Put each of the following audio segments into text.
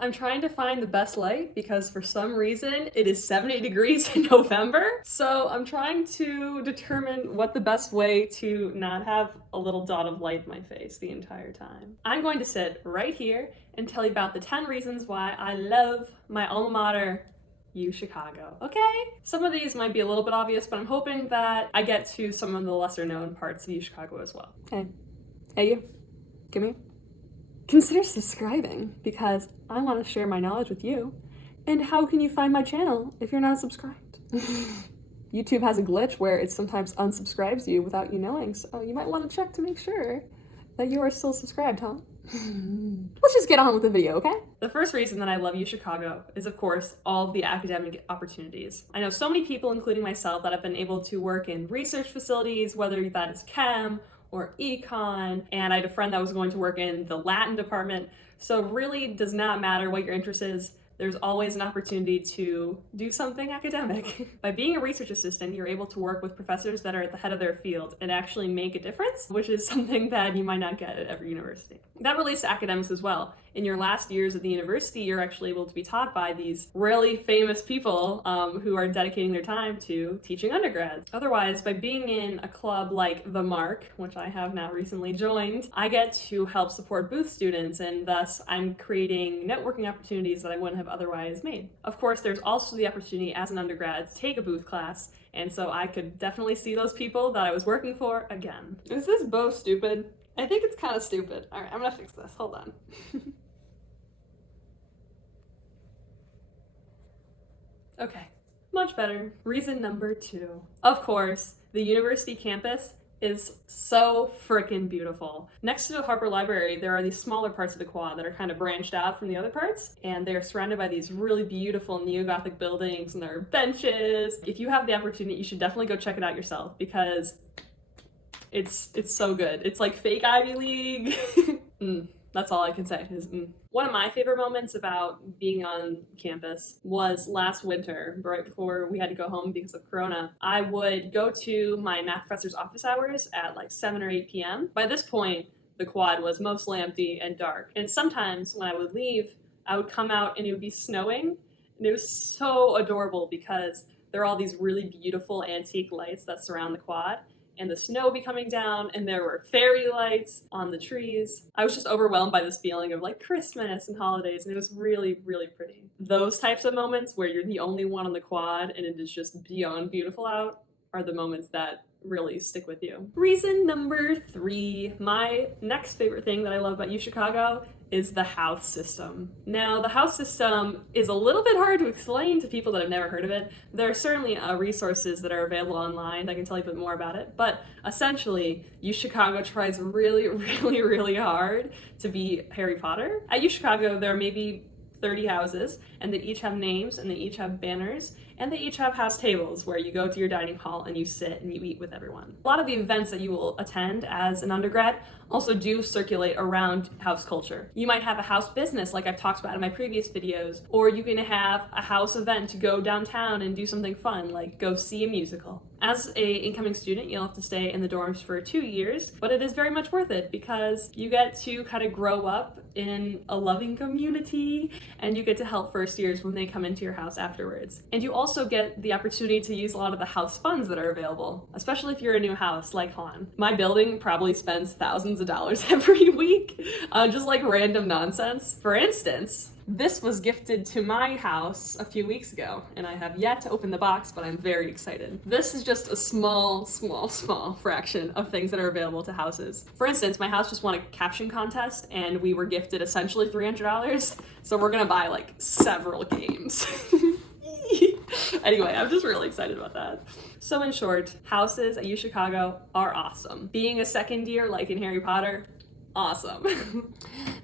I'm trying to find the best light because for some reason it is 70 degrees in November. So I'm trying to determine what the best way to not have a little dot of light in my face the entire time. I'm going to sit right here and tell you about the 10 reasons why I love my alma mater, UChicago. Okay? Some of these might be a little bit obvious, but I'm hoping that I get to some of the lesser known parts of UChicago as well. Hey you, come here. Consider subscribing because I want to share my knowledge with you. And how can you find my channel if you're not subscribed? YouTube has a glitch where it sometimes unsubscribes you without you knowing, so you might want to check to make sure that you are still subscribed, huh? Let's just get on with the video, okay? The first reason that I love UChicago is, of course, all of the academic opportunities. I know so many people, including myself, that have been able to work in research facilities, whether that is chem or econ, and I had a friend that was going to work in the Latin department, so it really does not matter what your interest is. There's always an opportunity to do something academic. By being a research assistant, you're able to work with professors that are at the head of their field and actually make a difference, which is something that you might not get at every university. That relates to academics as well. In your last years at the university, you're actually able to be taught by these really famous people who are dedicating their time to teaching undergrads. Otherwise, by being in a club like the Mark, which I have now recently joined, I get to help support booth students, and thus I'm creating networking opportunities that I wouldn't have otherwise made. Of course, there's also the opportunity as an undergrad to take a booth class, and so I could definitely see those people that I was working for again. Is this bow stupid? I think it's kind of stupid. All right, I'm gonna fix this. Hold on. Okay, much better. Reason number 2. Of course, the university campus is so freaking beautiful. Next to the Harper Library, there are these smaller parts of the quad that are kind of branched out from the other parts, and they're surrounded by these really beautiful neo-Gothic buildings, and there are benches. If you have the opportunity, you should definitely go check it out yourself because it's so good. It's like fake Ivy League. That's all I can say is One of my favorite moments about being on campus was last winter, right before we had to go home because of Corona. I would go to my math professor's office hours at like 7 or 8 p.m. By this point, the quad was mostly empty and dark. And sometimes when I would leave, I would come out and it would be snowing. And it was so adorable because there are all these really beautiful antique lights that surround the quad, and the snow would be coming down, and there were fairy lights on the trees. I was just overwhelmed by this feeling of like Christmas and holidays, and it was really, really pretty. Those types of moments where you're the only one on the quad and it is just beyond beautiful out are the moments that really stick with you. Reason number 3, my next favorite thing that I love about UChicago is the house system. Now, the house system is a little bit hard to explain to people that have never heard of it. There are certainly resources that are available online that can tell you a bit more about it, but essentially, UChicago tries really, really, really hard to be Harry Potter. At UChicago, there are maybe 30 houses, and they each have names, and they each have banners, and they each have house tables where you go to your dining hall and you sit and you eat with everyone. A lot of the events that you will attend as an undergrad also do circulate around house culture. You might have a house business like I've talked about in my previous videos, or you can have a house event to go downtown and do something fun like go see a musical. As a incoming student, you'll have to stay in the dorms for 2 years, but it is very much worth it because you get to kind of grow up in a loving community and you get to help first years when they come into your house afterwards. And you also get the opportunity to use a lot of the house funds that are available, especially if you're a new house like Han. My building probably spends thousands of dollars every week on just like random nonsense. For instance, this was gifted to my house a few weeks ago, and I have yet to open the box, but I'm very excited. This is just a small fraction of things that are available to houses. For instance, my house just won a caption contest, and we were gifted essentially $300, so we're gonna buy like several games. Anyway, I'm just really excited about that. So in short, houses at UChicago are awesome. Being a second year, like in Harry Potter, awesome.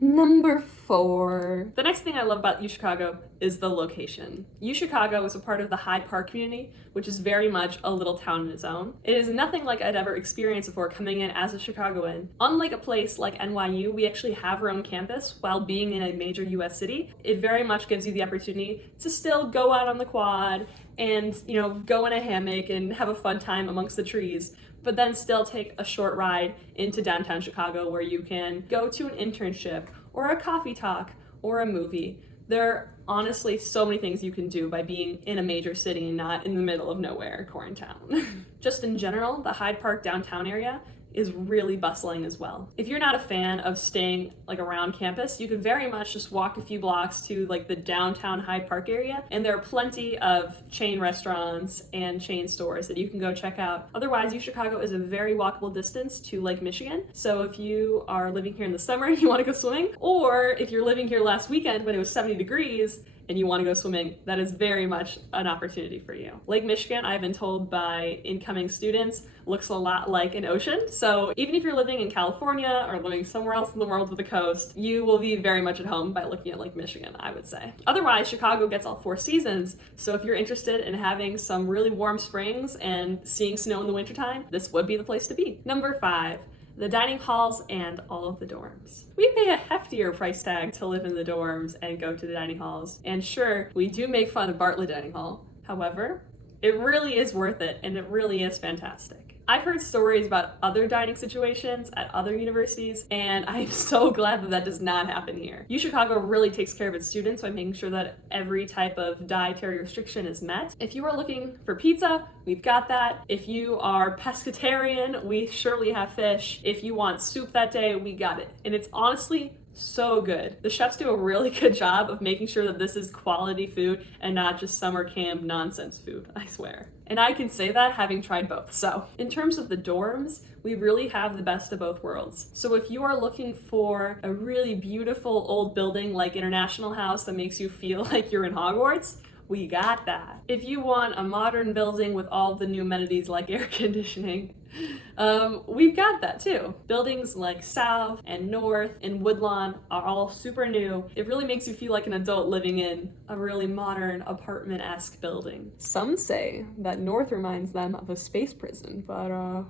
Number 4. The next thing I love about UChicago is the location. UChicago is a part of the Hyde Park community, which is very much a little town in its own. It is nothing like I'd ever experienced before coming in as a Chicagoan. Unlike a place like NYU, we actually have our own campus while being in a major US city. It very much gives you the opportunity to still go out on the quad and, go in a hammock and have a fun time amongst the trees, but then still take a short ride into downtown Chicago where you can go to an internship or a coffee talk or a movie. There are honestly so many things you can do by being in a major city and not in the middle of nowhere, Town. Just in general, the Hyde Park downtown area is really bustling as well. If you're not a fan of staying like around campus, you could very much just walk a few blocks to like the downtown Hyde Park area, and there are plenty of chain restaurants and chain stores that you can go check out. Otherwise, UChicago is a very walkable distance to Lake Michigan. So if you are living here in the summer and you want to go swimming, or if you're living here last weekend when it was 70 degrees and you want to go swimming, that is very much an opportunity for you. Lake Michigan, I've been told by incoming students, looks a lot like an ocean. So even if you're living in California or living somewhere else in the world with the coast, you will be very much at home by looking at Lake Michigan, I would say. Otherwise, Chicago gets all 4 seasons. So if you're interested in having some really warm springs and seeing snow in the wintertime, this would be the place to be. Number 5. The dining halls and all of the dorms. We pay a heftier price tag to live in the dorms and go to the dining halls. And sure, we do make fun of Bartlett Dining Hall. However, it really is worth it, and it really is fantastic. I've heard stories about other dining situations at other universities, and I'm so glad that that does not happen here. UChicago really takes care of its students by making sure that every type of dietary restriction is met. If you are looking for pizza, we've got that. If you are pescatarian, we surely have fish. If you want soup that day, we got it. And it's honestly so good. The chefs do a really good job of making sure that this is quality food and not just summer camp nonsense food, I swear. And I can say that having tried both. So in terms of the dorms, we really have the best of both worlds. So if you are looking for a really beautiful old building like International House that makes you feel like you're in Hogwarts, we got that. If you want a modern building with all the new amenities like air conditioning, we've got that too. Buildings like South and North and Woodlawn are all super new. It really makes you feel like an adult living in a really modern apartment-esque building. Some say that North reminds them of a space prison, but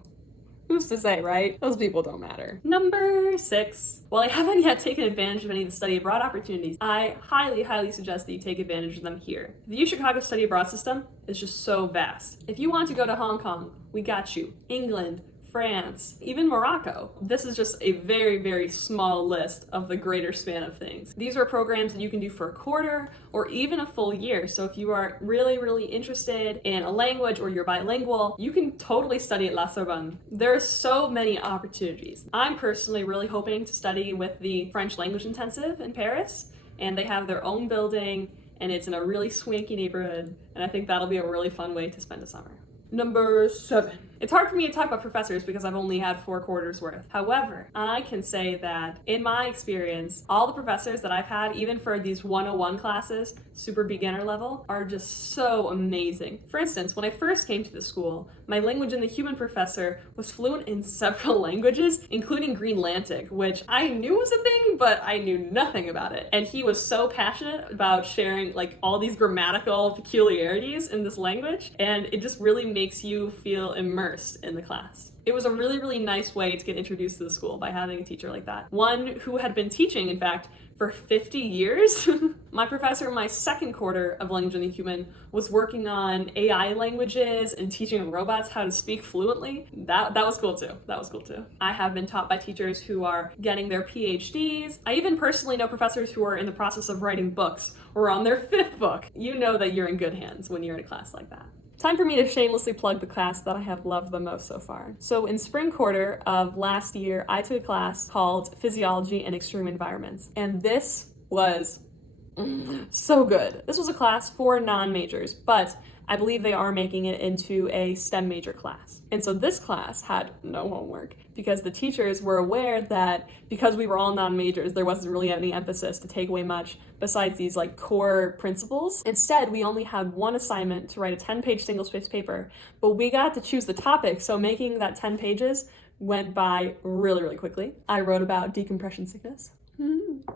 who's to say, right? Those people don't matter. Number 6. While I haven't yet taken advantage of any of the study abroad opportunities, I highly suggest that you take advantage of them here. The UChicago study abroad system is just so vast. If you want to go to Hong Kong, we got you. England, France, even Morocco. This is just a very small list of the greater span of things. These are programs that you can do for a quarter or even a full year. So if you are really interested in a language or you're bilingual, you can totally study at La Sorbonne. There are so many opportunities. I'm personally really hoping to study with the French language intensive in Paris, and they have their own building and it's in a really swanky neighborhood, and I think that'll be a really fun way to spend a summer. Number 7. It's hard for me to talk about professors because I've only had 4 quarters worth. However, I can say that in my experience, all the professors that I've had, even for these 101 classes, super beginner level, are just so amazing. For instance, when I first came to the school, my language and the human professor was fluent in several languages, including Greenlandic, which I knew was a thing, but I knew nothing about it. And he was so passionate about sharing like all these grammatical peculiarities in this language, and it just really makes you feel immersed in the class. It was a really nice way to get introduced to the school by having a teacher like that. One who had been teaching, in fact, for 50 years. My professor in my 2nd quarter of language and the human was working on AI languages and teaching robots how to speak fluently. That was cool too. I have been taught by teachers who are getting their PhDs. I even personally know professors who are in the process of writing books or on their 5th book. You know that you're in good hands when you're in a class like that. Time for me to shamelessly plug the class that I have loved the most so far. So in spring quarter of last year, I took a class called Physiology and Extreme Environments, and this was so good. This was a class for non-majors, but I believe they are making it into a STEM major class. And so this class had no homework because the teachers were aware that because we were all non-majors, there wasn't really any emphasis to take away much besides these like core principles. Instead, we only had one assignment to write a 10-page single-space paper, but we got to choose the topic, so making that 10 pages went by really quickly. I wrote about decompression sickness.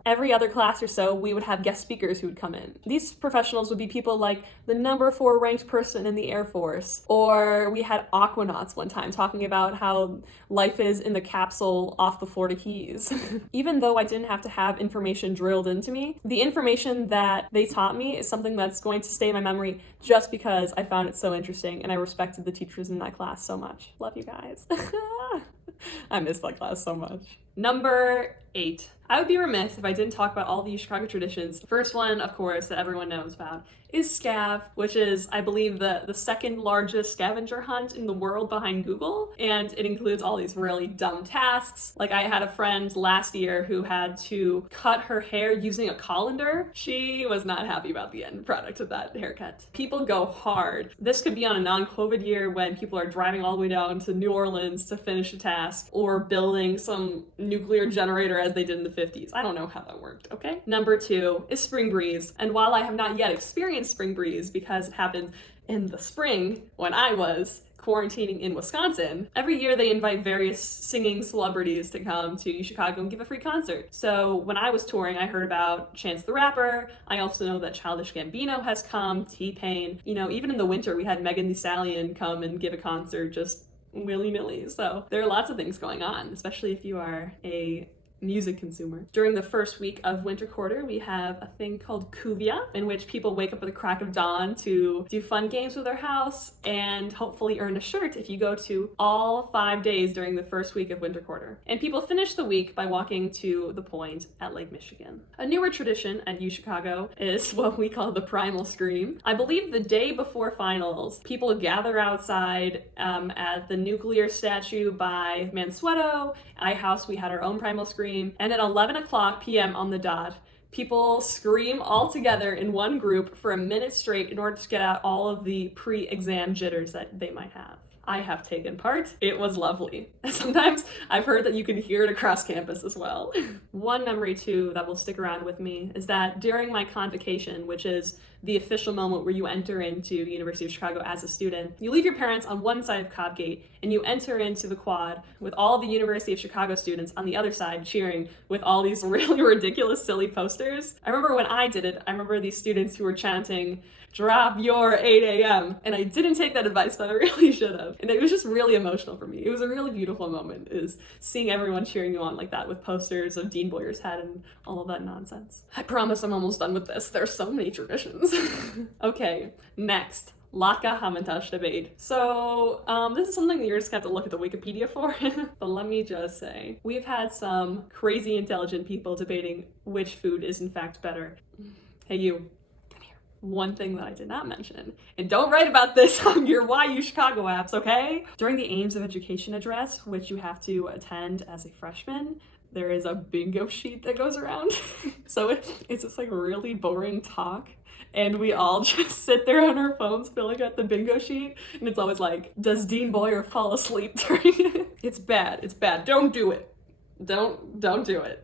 Every other class or so, we would have guest speakers who would come in. These professionals would be people like the number 4 ranked person in the Air Force, or we had aquanauts one time talking about how life is in the capsule off the Florida Keys. Even though I didn't have to have information drilled into me, the information that they taught me is something that's going to stay in my memory just because I found it so interesting and I respected the teachers in that class so much. Love you guys. I miss that class so much. Number 8. I would be remiss if I didn't talk about all the UChicago traditions. The first one, of course, that everyone knows about is Scav, which is, I believe, the second largest scavenger hunt in the world behind Google. And it includes all these really dumb tasks. Like, I had a friend last year who had to cut her hair using a colander. She was not happy about the end product of that haircut. People go hard. This could be on a non-COVID year when people are driving all the way down to New Orleans to finish a task, or building some nuclear generator as they did in the 50s. I don't know how that worked, okay? Number 2 is Spring Breeze. And while I have not yet experienced Spring Breeze because it happened in the spring when I was quarantining in Wisconsin, every year they invite various singing celebrities to come to UChicago and give a free concert. So when I was touring, I heard about Chance the Rapper. I also know that Childish Gambino has come, T-Pain. You know, even in the winter, we had Megan Thee Stallion come and give a concert just willy-nilly. So there are lots of things going on, especially if you are a music consumer. During the first week of winter quarter, we have a thing called Cuvia, in which people wake up at the crack of dawn to do fun games with their house and hopefully earn a shirt if you go to all 5 days during the first week of winter quarter. And people finish the week by walking to the point at Lake Michigan. A newer tradition at UChicago is what we call the Primal Scream. I believe the day before finals, people gather outside at the nuclear statue by Mansueto. iHouse, we had our own Primal Scream. And at 11 o'clock p.m. on the dot, people scream all together in one group for a minute straight in order to get out all of the pre-exam jitters that they might have. I have taken part. It was lovely. Sometimes I've heard that you can hear it across campus as well. One memory too that will stick around with me is that during my convocation, which is the official moment where you enter into the University of Chicago as a student, you leave your parents on one side of Cobb Gate and you enter into the quad with all the University of Chicago students on the other side cheering with all these really ridiculous, silly posters. I remember when I did it, I remember these students who were chanting, "Drop your 8 a.m." And I didn't take that advice, but I really should have. And it was just really emotional for me. It was a really beautiful moment, is seeing everyone cheering you on like that with posters of Dean Boyer's head and all of that nonsense. I promise I'm almost done with this. There's so many traditions. Okay, next. Latka Hamantash debate. So, this is something that you're just gonna have to look at the Wikipedia for, but let me just say, we've had some crazy intelligent people debating which food is in fact better. Hey you. One thing that I did not mention, and don't write about this on your YU Chicago apps, okay? During the Aims of Education address, which you have to attend as a freshman, there is a bingo sheet that goes around. So it's just like really boring talk. And we all just sit there on our phones filling out the bingo sheet. And it's always like, does Dean Boyer fall asleep during it? It's bad. It's bad. Don't do it. Don't do it.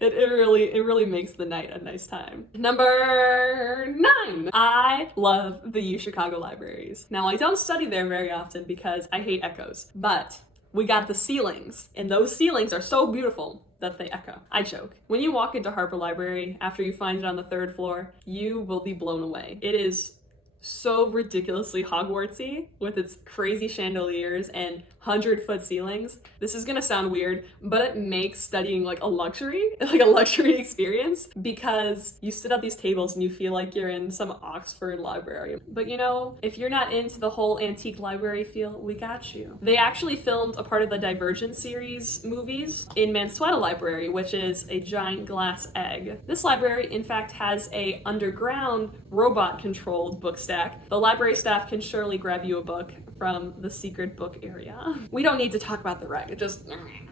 It really makes the night a nice time. Number 9. I love the UChicago libraries. Now, I don't study there very often because I hate echoes, but we got the ceilings, and those ceilings are so beautiful that they echo. I joke. When you walk into Harper Library, after you find it on the 3rd floor, you will be blown away. It is so ridiculously Hogwartsy with its crazy chandeliers and 100-foot ceilings. This is gonna sound weird, but it makes studying like a luxury experience, because you sit at these tables and you feel like you're in some Oxford library. But you know, if you're not into the whole antique library feel, we got you. They actually filmed a part of the Divergent series movies in Mansueto Library, which is a giant glass egg. This library, in fact, has a underground robot-controlled book stack. The library staff can surely grab you a book from the secret book area. We don't need to talk about the reg. It just,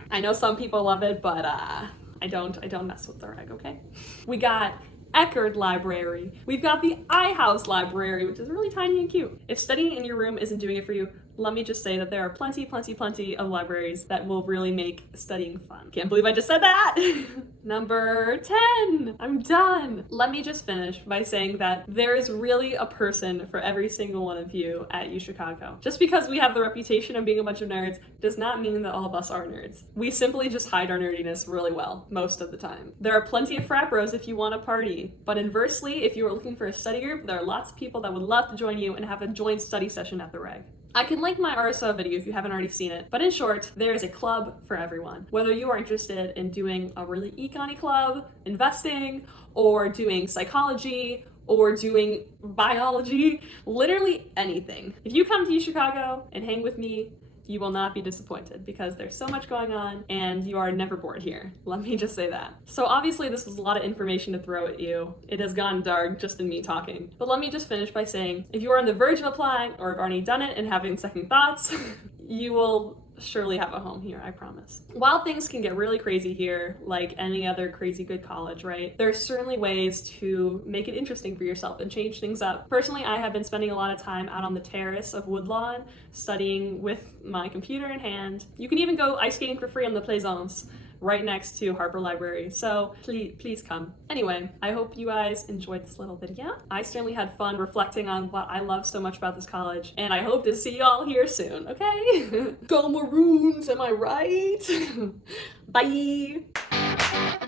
I know some people love it, but I don't mess with the reg, okay? We got Eckerd Library. We've got the iHouse Library, which is really tiny and cute. If studying in your room isn't doing it for you, let me just say that there are plenty of libraries that will really make studying fun. Can't believe I just said that! Number 10! I'm done! Let me just finish by saying that there is really a person for every single one of you at UChicago. Just because we have the reputation of being a bunch of nerds does not mean that all of us are nerds. We simply just hide our nerdiness really well, most of the time. There are plenty of frat bros if you want to party, but inversely, if you are looking for a study group, there are lots of people that would love to join you and have a joint study session at the reg. I can link my RSO video if you haven't already seen it, but in short, there is a club for everyone. Whether you are interested in doing a really econ-y club, investing, or doing psychology, or doing biology, literally anything. If you come to UChicago and hang with me, you will not be disappointed because there's so much going on and you are never bored here. Let me just say that. So obviously this was a lot of information to throw at you. It has gone dark just in me talking. But let me just finish by saying, if you are on the verge of applying or have already done it and having second thoughts, you will surely have a home here, I promise. While things can get really crazy here, like any other crazy good college, right? There are certainly ways to make it interesting for yourself and change things up. Personally, I have been spending a lot of time out on the terrace of Woodlawn, studying with my computer in hand. You can even go ice skating for free on the Plaisance, right next to Harper Library. So please come. Anyway, I hope you guys enjoyed this little video. I certainly had fun reflecting on what I love so much about this college, and I hope to see y'all here soon, okay? Go Maroons, am I right? Bye!